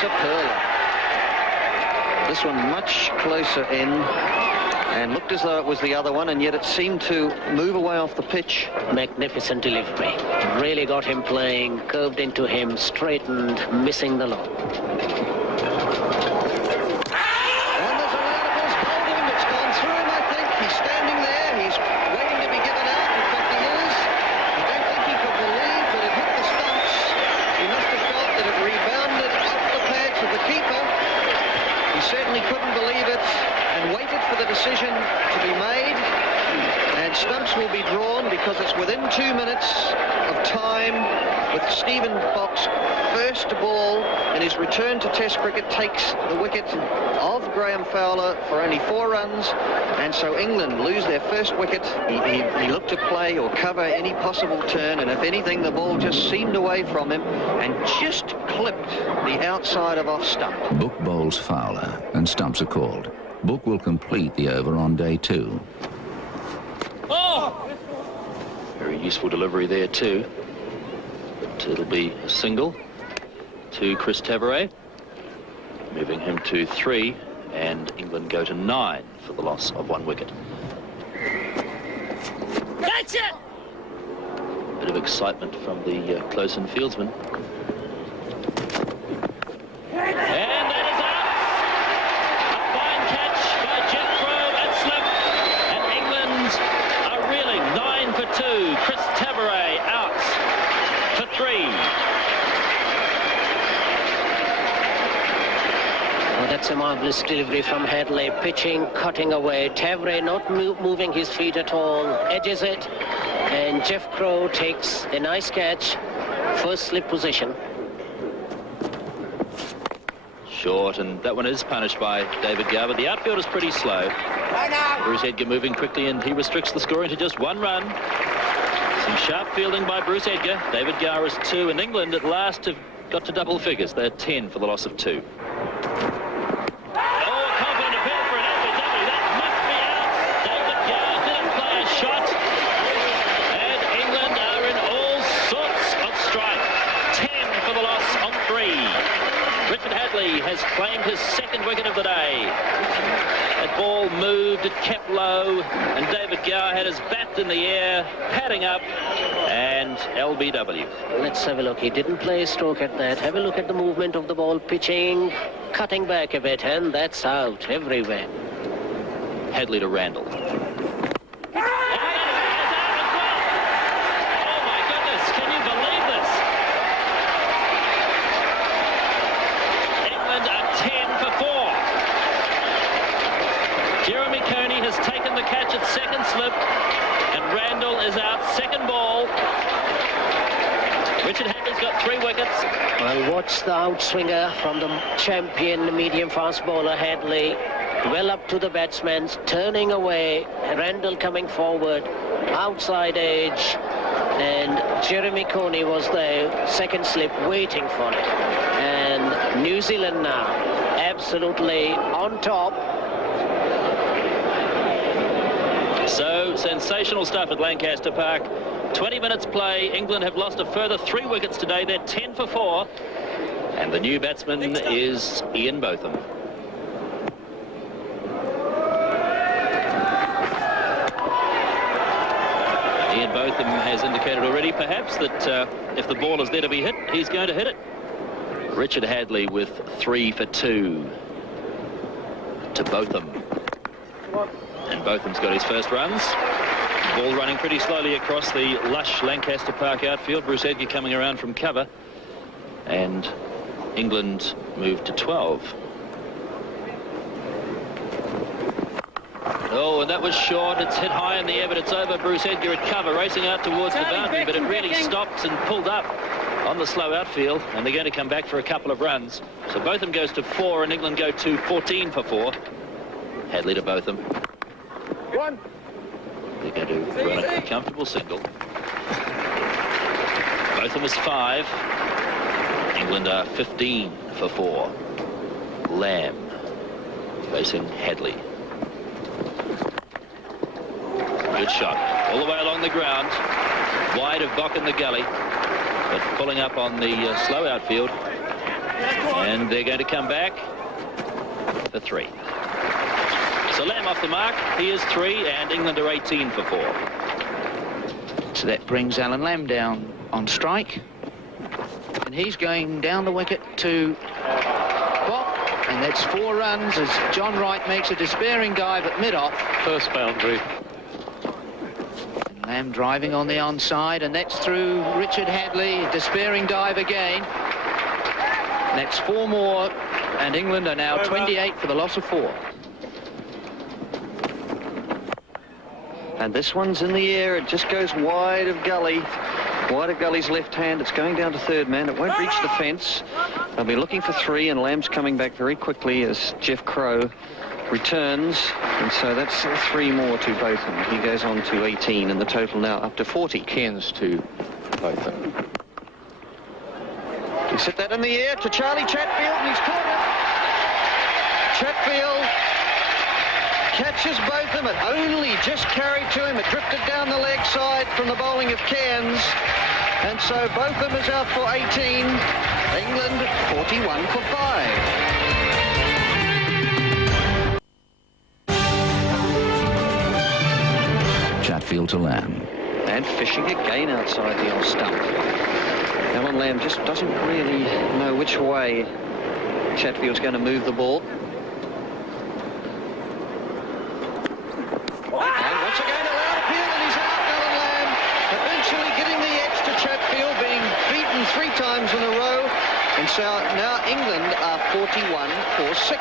That's a pearler. This one much closer in, and looked as though it was the other one, and yet it seemed to move away off the pitch. Magnificent delivery. Really got him playing, curved into him, straightened, missing the lob. Decision to be made, and stumps will be drawn because it's within 2 minutes of time, with Stephen Fox first ball in his return to Test cricket takes the wicket of Graham Fowler for only 4 runs, and so England lose their first wicket. He looked to play or cover any possible turn, and if anything the ball just seemed away from him and just clipped the outside of off stump. Book bowls Fowler and stumps are called. Book will complete the over on day 2. Oh! Very useful delivery there too. But it'll be a single to Chris Tavares, moving him to 3, and England go to 9 for the loss of 1 wicket. That's it! Bit of excitement from the close-in fieldsman. Chris Tavares out for 3. Oh, that's a marvellous delivery from Hadley, pitching, cutting away. Tavares not moving his feet at all, edges it, and Jeff Crow takes a nice catch, first slip position. Short, and that one is punished by David Gower, but the outfield is pretty slow. Bruce Edgar moving quickly, and he restricts the scoring to just 1 run. Some sharp fielding by Bruce Edgar. David Gower is 2, and England at last have got to double figures. They're 10 for the loss of 2. Oh, a confident appeal for an LBW. That must be out. David Gower didn't play a shot, and England are in all sorts of strife. 10 for the loss of 3. Richard Hadley has claimed his 2nd wicket of the day. That ball moved, it kept low, and David Gower had his bat in the air, padding up, and LBW. Let's have a look. He didn't play a stroke at that. Have a look at the movement of the ball, pitching, cutting back a bit, and that's out everywhere. Hadley to Randall. Richard Hadley's got 3 wickets. Well, watch the outswinger from the champion medium-fast bowler Hadley. Well up to the batsman, turning away. Randall coming forward, outside edge. And Jeremy Coney was there, 2nd slip, waiting for it. And New Zealand now, absolutely on top. So, sensational stuff at Lancaster Park. 20 minutes play. England have lost a further 3 wickets today. They're 10 for 4. And the new batsman is Ian Botham. Ian Botham has indicated already, perhaps, that if the ball is there to be hit, he's going to hit it. Richard Hadley with 3 for 2 to Botham. And Botham's got his first runs. Ball running pretty slowly across the lush Lancaster Park outfield. Bruce Edgar coming around from cover. And England moved to 12. Oh, and that was short. It's hit high in the air, but it's over. Bruce Edgar at cover, racing out towards the boundary, but it really stopped and pulled up on the slow outfield, and they're going to come back for a couple of runs. So Botham goes to 4, and England go to 14 for 4. Hadley to Botham. 1. They're going to run a comfortable single. Botham is 5. England are 15 for 4. Lamb facing Hadley. Good shot. All the way along the ground. Wide of Bock in the gully. But pulling up on the slow outfield And they're going to come back for 3. So Lamb off the mark. He is 3, and England are 18 for 4. So that brings Alan Lamb down on strike. And he's going down the wicket to Bock. And that's 4 runs as John Wright makes a despairing dive at mid-off. First boundary. And Lamb driving on the onside, and that's through Richard Hadley. Despairing dive again. And that's 4 more, and England are now 28 for the loss of 4. And this one's in the air. It just goes wide of Gully. Wide of Gully's left hand. It's going down to third man. It won't reach the fence. They'll be looking for 3, and Lamb's coming back very quickly as Jeff Crow returns. And so that's 3 more to Botham. He goes on to 18, and the total now up to 40. Cairns to Botham. He set that in the air to Charlie Chatfield, and he's caught it. Chatfield catches Botham. It only just carried to him. It drifted down the leg side from the bowling of Cairns. And so Botham is out for 18. England 41 for 5. Chatfield to Lamb. And fishing again outside the off stump. Alan Lamb just doesn't really know which way Chatfield's going to move the ball. And once again a loud appeal, and he's out, Alan Lamb. Eventually getting the edge to Chatfield, being beaten 3 times in a row. And so now England are 41 for 6.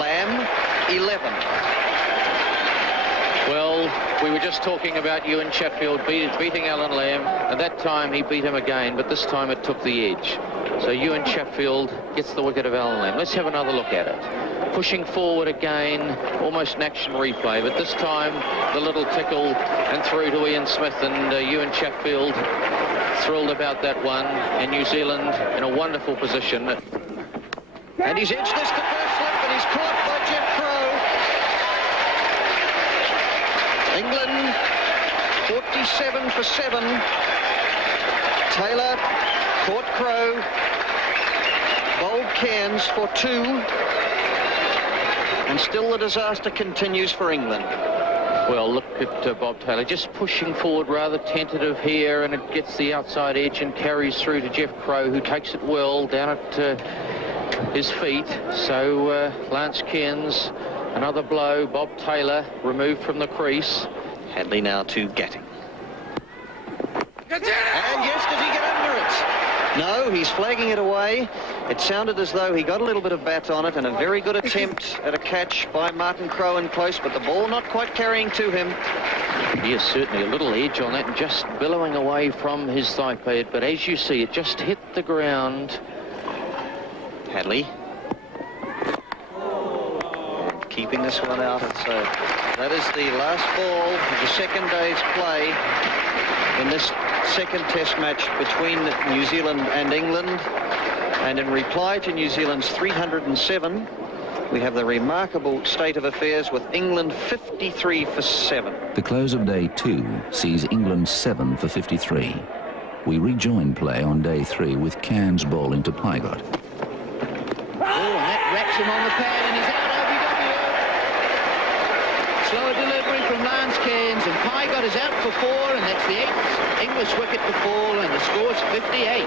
Lamb 11. Well, we were just talking about Ewan Chatfield beating Alan Lamb, and that time he beat him again, but this time it took the edge. So Ewan Chatfield gets the wicket of Alan Lamb. Let's have another look at it. Pushing forward again, almost an action replay, but this time the little tickle and through to Ian Smith, and Ewan Chatfield thrilled about that one, and New Zealand in a wonderful position. And he's edged this to first slip, and he's caught by Jeff Crow. England 47 for 7. Taylor caught Crow. Bowled Cairns for 2. And still the disaster continues for England. Well, look at Bob Taylor just pushing forward, rather tentative here, and it gets the outside edge and carries through to Jeff Crow, who takes it well down at his feet. So Lance Cairns, another blow. Bob Taylor removed from the crease. Hadley now to Gatting. And yes, did he get under it? No, he's flagging it away. It sounded as though he got a little bit of bat on it, and a very good attempt at a catch by Martin Crowe in close, but the ball not quite carrying to him. He is certainly a little edge on that and just billowing away from his thigh pad, but as you see, it just hit the ground. Hadley. And keeping this one out, and so that is the last ball of the second day's play in this second test match between New Zealand and England. And in reply to New Zealand's 307, we have the remarkable state of affairs with England 53 for 7. The close of day 2 sees England 7 for 53. We rejoin play on day 3 with Cairns bowling to Pygott. Oh, and that wraps him on the pad, and he's out OBW. Slower delivery from Lance Cairns, and Pygott is out for 4, and that's the 8th English wicket to fall, and the score's 58.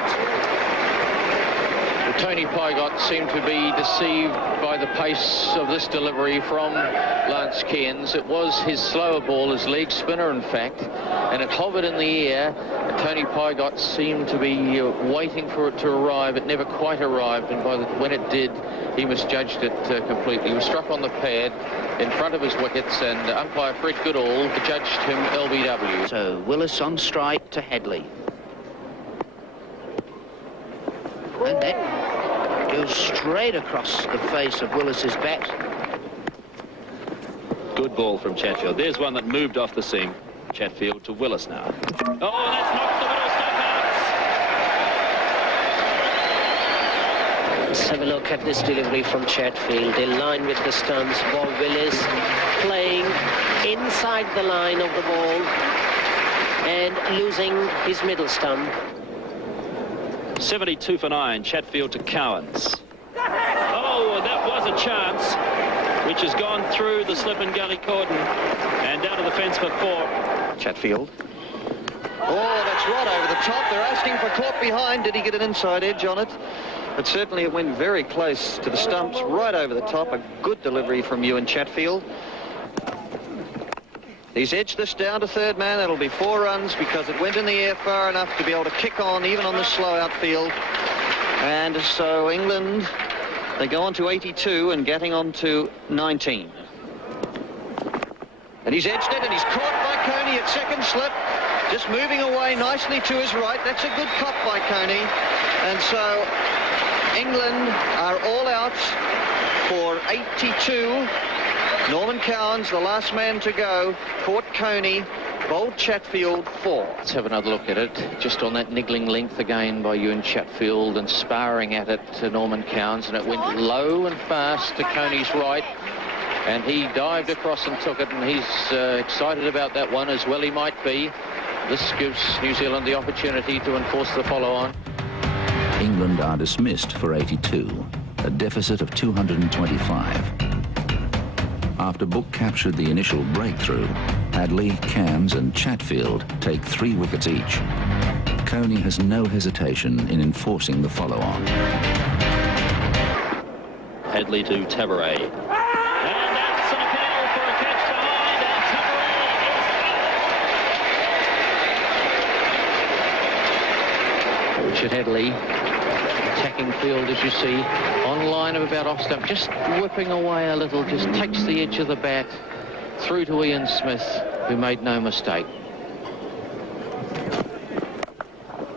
Tony Pygott seemed to be deceived by the pace of this delivery from Lance Cairns. It was his slower ball, his leg spinner, in fact, and it hovered in the air. And Tony Pygott seemed to be waiting for it to arrive. It never quite arrived, and when it did, he misjudged it completely. He was struck on the pad in front of his wickets, and umpire Fred Goodall judged him LBW. So Willis on strike to Hadley. And that goes straight across the face of Willis's bat. Good ball from Chatfield. There's one that moved off the seam. Chatfield to Willis now. Oh, that's knocked the middle stump out. Let's have a look at this delivery from Chatfield. In line with the stumps, Bob Willis playing inside the line of the ball and losing his middle stump. 72 for 9, Chatfield to Cowans. Oh, that was a chance, which has gone through the slip and gully cordon and down to the fence for 4. Chatfield. Oh, that's right over the top. They're asking for caught behind. Did he get an inside edge on it? But certainly it went very close to the stumps, right over the top. A good delivery from Ewan Chatfield. He's edged this down to third man. That'll be 4 runs because it went in the air far enough to be able to kick on even on the slow outfield. And so England, they go on to 82 and getting on to 19. And he's edged it and he's caught by Coney at second slip. Just moving away nicely to his right. That's a good cop by Coney. And so England are all out for 82. Norman Cowans, the last man to go, caught Coney, bowled Chatfield 4. Let's have another look at it. Just on that niggling length again by Ewan Chatfield and sparring at it to Norman Cowans, and it went low and fast to Coney's right. And he dived across and took it, and he's excited about that one, as well he might be. This gives New Zealand the opportunity to enforce the follow-on. England are dismissed for 82, a deficit of 225. After Book captured the initial breakthrough, Hadley, Cairns and Chatfield take 3 wickets each. Coney has no hesitation in enforcing the follow-on. Hadley to Tabaret. And that's an appeal for a catch behind, and Tabaret is out. Richard Hadley attacking field, as you see, on line of about off stump, just whipping away a little, just takes the edge of the bat through to Ian Smith, who made no mistake.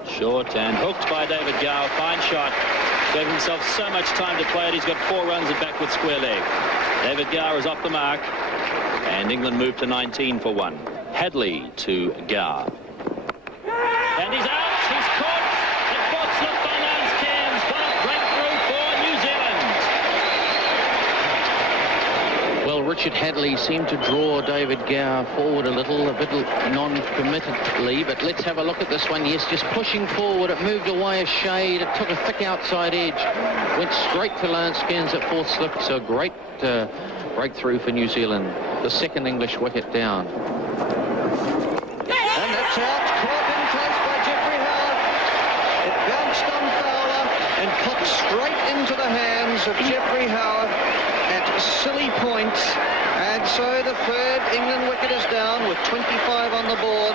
Short and hooked by David Gow. Fine shot. Gave himself so much time to play it. He's got 4 runs at backward square leg. David Gow is off the mark, and England move to 19 for 1. Hadley to Gow. And he's out. He's caught. The 4th slip by Lance Cairns. What a breakthrough for New Zealand. Well, Richard Hadley seemed to draw David Gow forward a bit non-committedly, but let's have a look at this one. Yes, just pushing forward. It moved away a shade. It took a thick outside edge. Went straight to Lance Cairns at 4th slip. So a great breakthrough for New Zealand. The 2nd English wicket down. And that's out. Caught in close by Jeffrey Howard. It bounced on Fowler and popped straight into the hands of Jeffrey Howard at silly point. And so the 3rd England wicket is down with 25 on the board.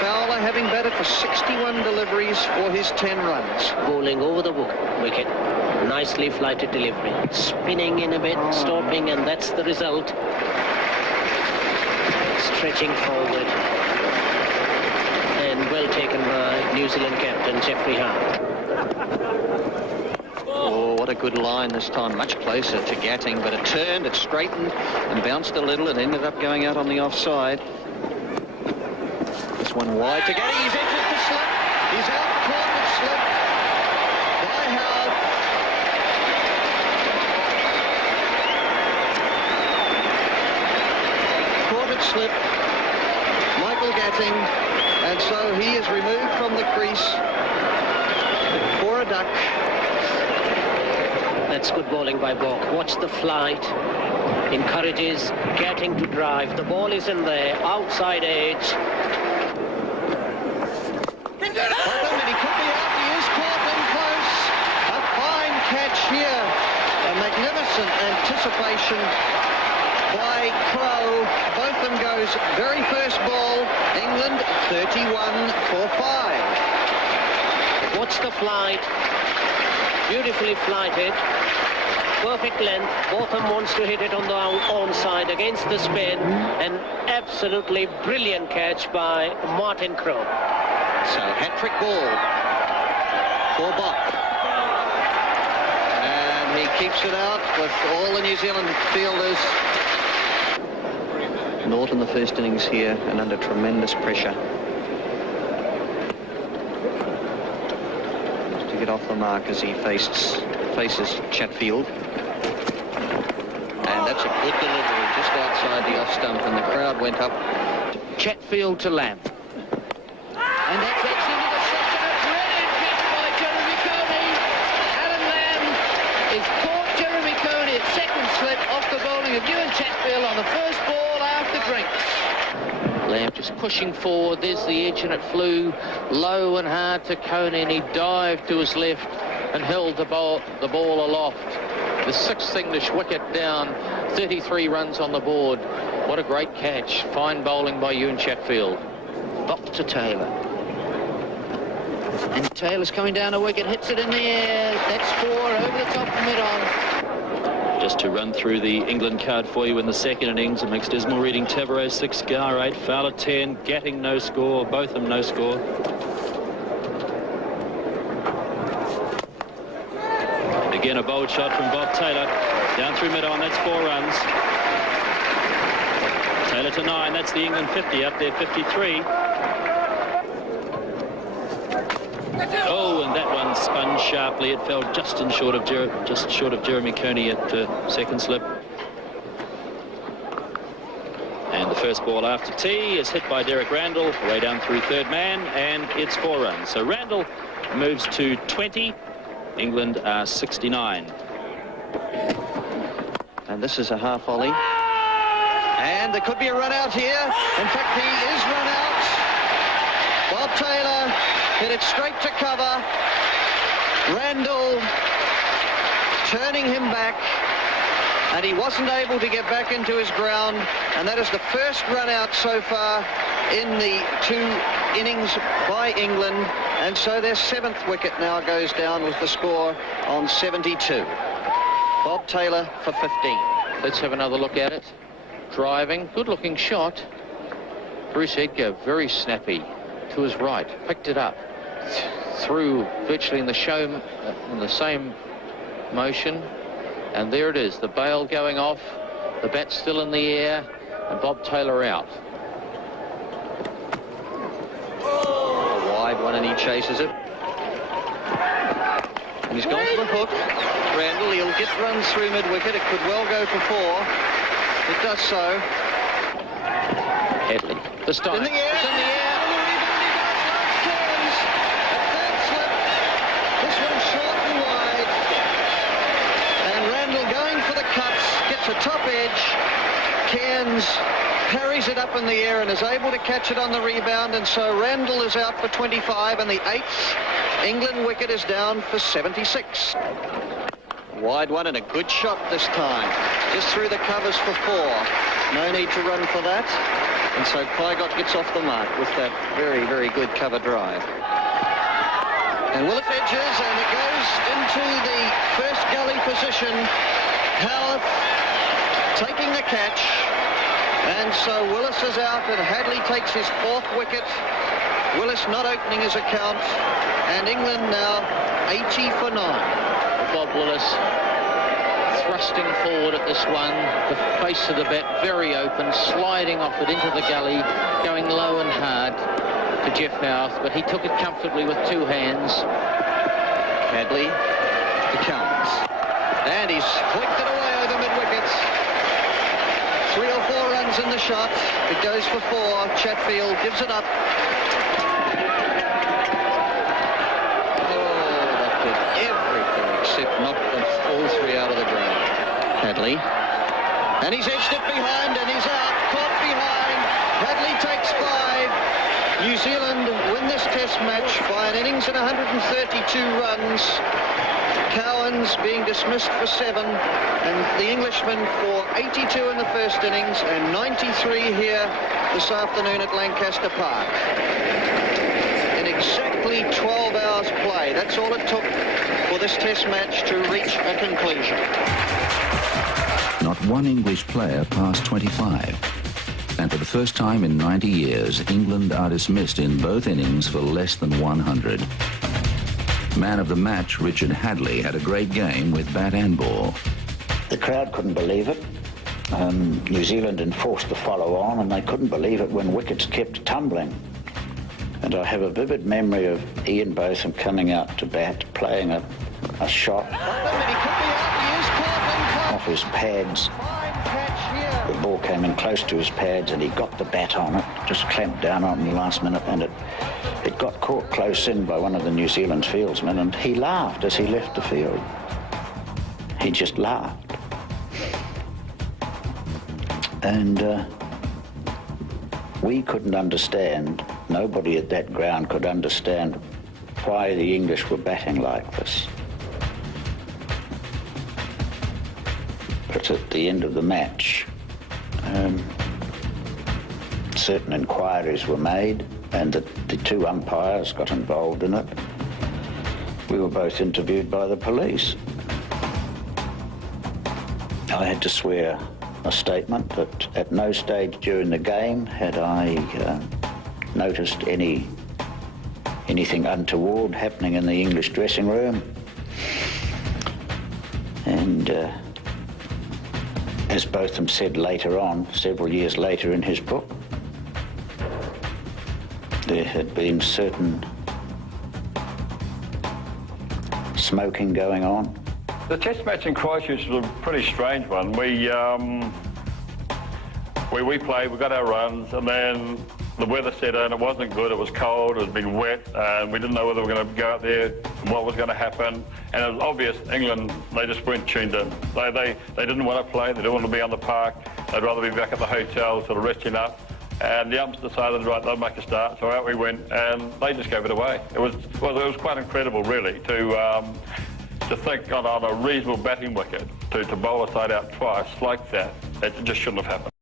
Fowler having batted for 61 deliveries for his 10 runs. Bowling over the wicket. Nicely flighted delivery. Spinning in a bit, stopping, and that's the result. Stretching forward. And well taken by New Zealand captain Jeffrey Howard. Oh, what a good line this time. Much closer to Gatting, but it turned, it straightened and bounced a little. It ended up going out on the offside. This one wide to Gatting. He's entered the slip. He's out caught the slip by Howard. Caught it slip. Michael Gatting. And so he is removed from the crease for a duck. That's good bowling by Bock. Watch the flight. Encourages Gatting to drive. The ball is in there. Outside edge. He could be out. He is caught in close. A fine catch here. A magnificent anticipation by Crowe. Both of them goes very first ball. England 31 for 5. Watch the flight. Beautifully flighted. Perfect length. Botham wants to hit it on the onside against the spin. An absolutely brilliant catch by Martin Crowe. So hat-trick ball for Bock. And he keeps it out with all the New Zealand fielders. Norton the first innings here and under tremendous pressure. To get off the mark as he faces Chatfield. And that's a good delivery just outside the off stump, and the crowd went up. Chatfield to Lamb. And that's into the shot, and a brilliant catch by Jeremy He's caught Jeremy Coney at second slip off the bowling of Ewan Chatfield on the first ball after drink. Lamb just pushing forward. There's the edge, and it flew low and hard to Coney, and he dived to his left and held the ball aloft. The 6th English wicket down, 33 runs on the board. What a great catch. Fine bowling by Ewan Chatfield. Box to Taylor. And Taylor's coming down a wicket, hits it in the air. That's 4 over the top of mid-on. Just to run through the England card for you in the second innings, it makes dismal reading. Tabarot 6, Gower 8, Fowler 10, Gatting no score, both of them no score. Again, a bold shot from Bob Taylor. Down through mid-on, that's 4 runs. Taylor to 9, that's the England 50, up there 53. Oh, and that one spun sharply. It fell just short of Jeremy Coney at second slip. And the first ball after tea is hit by Derek Randall, way down through third man, and it's 4 runs. So Randall moves to 20. England are 69. And this is a half volley. And there could be a run out here. In fact, he is run out. Bob Taylor hit it straight to cover. Randall turning him back, and he wasn't able to get back into his ground, and that is the first run out so far in the 2 innings by England, and so their 7th wicket now goes down with the score on 72. Bob Taylor for 15. Let's have another look at it. Driving, good-looking shot. Bruce Edgar, very snappy to his right, picked it up through virtually in the same motion, and there it is, the bail going off, the bat still in the air, and Bob Taylor out. A wide one, and he chases it. And he's gone for the hook. Randall, he'll get runs through mid-wicket. It could well go for 4. It does so. Hadley, this time. In the air. It's in the air. This one's short and wide. And Randall going for the cuts, gets a top edge. Cairns parries it up in the air and is able to catch it on the rebound, and so Randall is out for 25, and the 8th England wicket is down for 76. Wide one and a good shot this time. Just through the covers for 4. No need to run for that. And so Pygott gets off the mark with that very, very good cover drive. And Willis edges, and it goes into the first gully position. Howarth taking the catch. And so Willis is out, and Hadley takes his 4th wicket. Willis not opening his account. And England now 80 for 9. Bob Willis thrusting forward at this one, the face of the bat very open, sliding off it into the gully, going low and hard to Jeff Howarth, but he took it comfortably with 2 hands. Hadley to Counts, and he's flicked it away over mid-wickets. 3 or 4 runs in the shot. It goes for 4. Chatfield gives it up. Knocked them all 3 out of the ground. Hadley. And he's edged it behind, and he's out. Caught behind. Hadley takes 5. New Zealand win this test match by an innings and 132 runs. Cowans being dismissed for 7, and the Englishman for 82 in the first innings and 93 here this afternoon at Lancaster Park. In exactly 12 hours play. That's all it took for this test match to reach a conclusion. Not one English player passed 25. And for the first time in 90 years, England are dismissed in both innings for less than 100. Man of the match, Richard Hadley, had a great game with bat and ball. The crowd couldn't believe it. New Zealand enforced the follow on, and they couldn't believe it when wickets kept tumbling. And I have a vivid memory of Ian Botham coming out to bat, playing a shot off his pads. The ball came in close to his pads, and he got the bat on it, just clamped down on it in the last minute, and it got caught close in by one of the New Zealand fieldsmen, and he laughed as he left the field. he just laughed. And we couldn't understand, nobody at that ground could understand why the English were batting like this. But at the end of the match, certain inquiries were made, and the two umpires got involved in it. We were both interviewed by the police. I had to swear a statement that at no stage during the game had I noticed anything untoward happening in the English dressing room. And as Botham said later on, several years later in his book, there had been certain smoking going on. The test match in Christchurch was a pretty strange one. We played, we got our runs, and then the weather set in. It wasn't good, it was cold, it had been wet, and we didn't know whether we were going to go out there and what was going to happen. And it was obvious England, they just weren't tuned in. They didn't want to play, they didn't want to be on the park, they'd rather be back at the hotel sort of resting up. And the umps decided, right, they'll make a start, so out we went, and they just gave it away. It was quite incredible, really, to think on a reasonable batting wicket, to bowl a side out twice like that. It just shouldn't have happened.